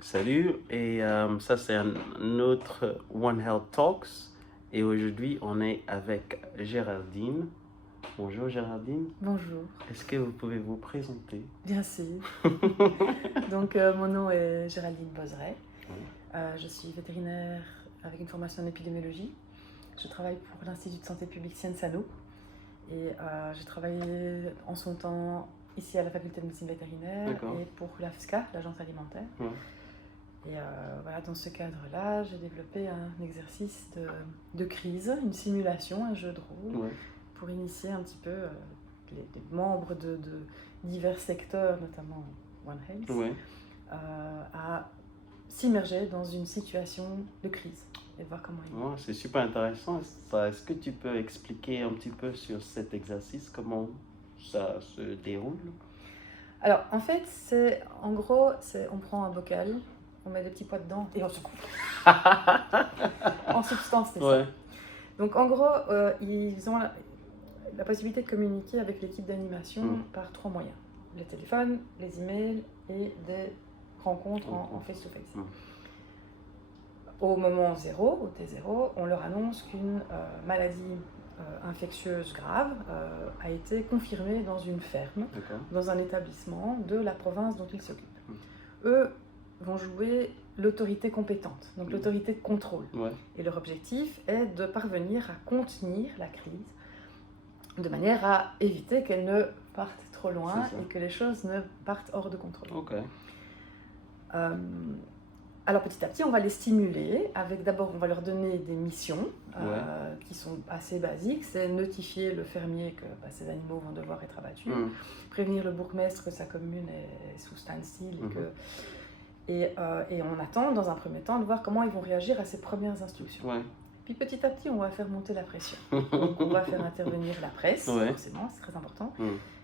Salut, et ça c'est un autre One Health Talks. Et aujourd'hui, on est avec Géraldine. Bonjour Géraldine, Bonjour, est-ce que vous pouvez vous présenter? bien sûr. Donc, mon nom est Géraldine Bozeret. Oui. Je suis vétérinaire avec une formation en épidémiologie. Je travaille pour l'Institut de santé publique Sciences-Sano. Et j'ai travaillé en son temps ici à la faculté de médecine vétérinaire D'accord. et pour l'AFSCA, l'agence alimentaire. Ouais. Et voilà, dans ce cadre-là, j'ai développé un exercice de crise, une simulation, un jeu de rôle, Ouais. pour initier un petit peu les membres de divers secteurs, notamment One Health, Ouais. à s'immerger dans une situation de crise et voir comment ils vont. Ouais, c'est super intéressant. Est-ce que tu peux expliquer un petit peu sur cet exercice, comment ça se déroule? Alors, en fait, en gros, on prend un bocal, on met des petits pois dedans et on secoue. En substance, c'est Ouais. ça. Donc, en gros, ils ont la possibilité de communiquer avec l'équipe d'animation par 3 moyens. Le téléphone, les emails et des rencontres en face-to-face. Au moment 0, au T0, on leur annonce qu'une maladie infectieuse grave a été confirmée dans une ferme, D'accord. dans un établissement de la province dont ils s'occupent. Eux vont jouer l'autorité compétente, donc l'autorité de contrôle. Ouais. Et leur objectif est de parvenir à contenir la crise de manière à éviter qu'elle ne parte trop loin et que les choses ne partent hors de contrôle. Ok. Alors petit à petit, on va les stimuler avec d'abord, on va leur donner des missions qui sont assez basiques. C'est notifier le fermier que ces animaux vont devoir être abattus, prévenir le bourgmestre que sa commune est sous standstill et on attend dans un premier temps de voir comment ils vont réagir à ces premières instructions. Ouais. Puis petit à petit, on va faire monter la pression. Donc, on va faire intervenir la presse, forcément, c'est très important,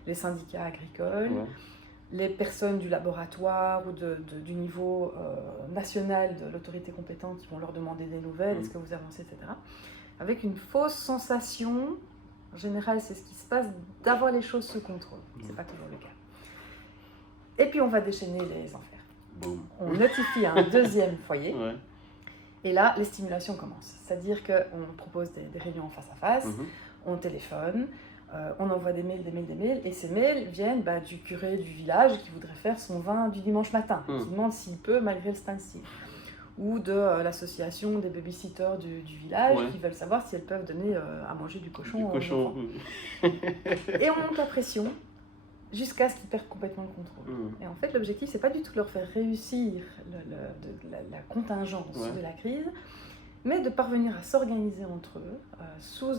les syndicats agricoles, les personnes du laboratoire ou du niveau national de l'autorité compétente qui vont leur demander des nouvelles, est-ce que vous avancez, etc. Avec une fausse sensation, en général c'est ce qui se passe, d'avoir les choses sous contrôle. C'est pas toujours le cas. Et puis on va déchaîner les enfers. Boum. On notifie un deuxième foyer. Ouais. Et là, les stimulations commencent. C'est-à-dire qu'on propose des réunions face à face, on téléphone, on envoie des mails, et ces mails viennent du curé du village qui voudrait faire son vin du dimanche matin, qui demande s'il peut malgré le standstill. Ou de l'association des babysitters du village qui veulent savoir si elles peuvent donner à manger du cochon aux enfants. Et on monte la pression jusqu'à ce qu'ils perdent complètement le contrôle. Et en fait, l'objectif, c'est pas du tout de leur faire réussir la contingence de la crise, mais de parvenir à s'organiser entre eux sous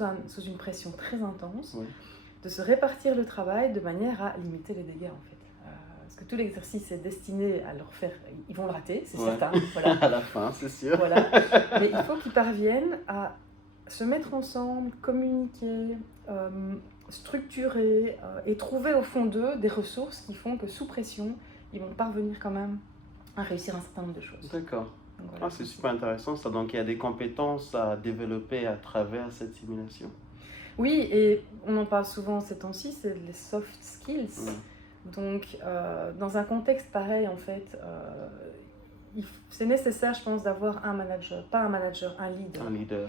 une pression très intense, de se répartir le travail de manière à limiter les dégâts, en fait. Parce que tout l'exercice est destiné à leur faire... Ils vont le rater, c'est certain. Voilà. À la fin, c'est sûr. Voilà. Mais il faut qu'ils parviennent à se mettre ensemble, communiquer, structurer et trouver au fond d'eux des ressources qui font que sous pression, ils vont parvenir quand même à réussir un certain nombre de choses. D'accord. Voilà, c'est super intéressant ça. Donc il y a des compétences à développer à travers cette simulation. Oui, et on en parle souvent ces temps-ci, c'est les soft skills. Donc dans un contexte pareil, en fait, c'est nécessaire, je pense, d'avoir un manager, pas un manager, un leader. Un leader.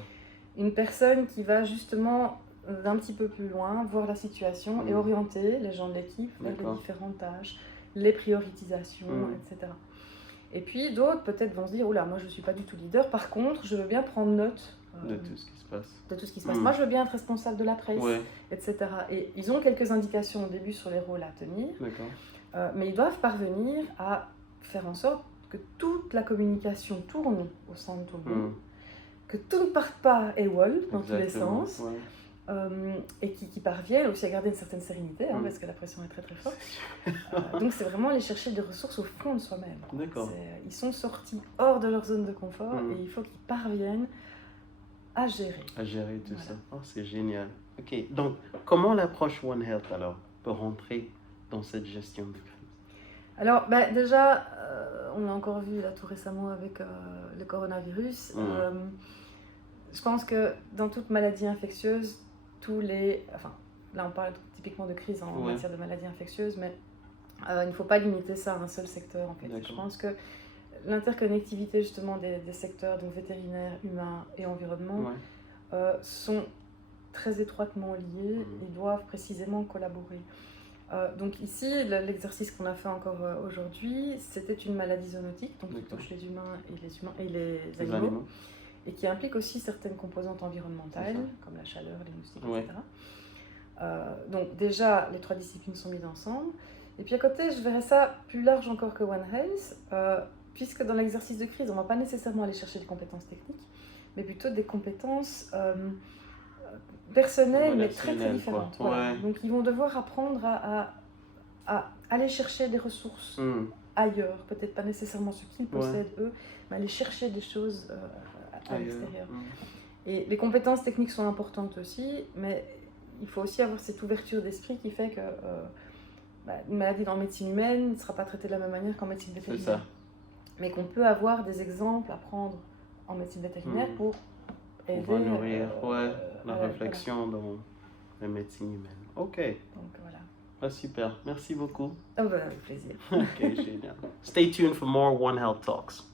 Une personne qui va justement d'un petit peu plus loin, voir la situation et orienter les gens de l'équipe vers les différentes tâches, les priorisations, etc. Et puis d'autres peut-être vont se dire, oula, moi je ne suis pas du tout leader, par contre je veux bien prendre note de tout ce qui se passe. De tout ce qui se passe. Moi je veux bien être responsable de la presse, etc. Et ils ont quelques indications au début sur les rôles à tenir, mais ils doivent parvenir à faire en sorte que toute la communication tourne au sein de tout le monde, que tout ne parte pas AWOL dans tous les sens, et qui parviennent aussi à garder une certaine sérénité, parce que la pression est très très forte. Donc c'est vraiment aller chercher des ressources au fond de soi-même. Ils sont sortis hors de leur zone de confort et il faut qu'ils parviennent à gérer. À gérer tout ça. Oh, c'est génial. Ok, donc comment l'approche One Health alors peut rentrer dans cette gestion de crise? Alors déjà, on a encore vu là tout récemment avec le coronavirus, je pense que dans toute maladie infectieuse, là on parle typiquement de crise en matière de maladies infectieuses, mais il ne faut pas limiter ça à un seul secteur en fait. Je pense que l'interconnectivité justement des secteurs donc vétérinaire, humain et environnement sont très étroitement liés et doivent précisément collaborer. Donc ici, l'exercice qu'on a fait encore aujourd'hui, c'était une maladie zoonotique, donc qui touche les humains et les animaux, et qui implique aussi certaines composantes environnementales, comme la chaleur, les moustiques, etc. Donc déjà, les 3 disciplines sont mises ensemble. Et puis à côté, je verrais ça plus large encore que One Health, puisque dans l'exercice de crise, on ne va pas nécessairement aller chercher des compétences techniques, mais plutôt des compétences personnelles, mais très très différentes. Voilà. Donc ils vont devoir apprendre à aller chercher des ressources ailleurs, peut-être pas nécessairement ce qu'ils possèdent eux, mais aller chercher des choses à l'extérieur. Et les compétences techniques sont importantes aussi, mais il faut aussi avoir cette ouverture d'esprit qui fait que une maladie dans la médecine humaine ne sera pas traitée de la même manière qu'en médecine vétérinaire. Mais qu'on peut avoir des exemples à prendre en médecine vétérinaire pour aider... On va nourrir la réflexion dans la médecine humaine. Ok. Donc voilà. Super, merci beaucoup. Avec plaisir. Ok, génial. Stay tuned for more One Health Talks.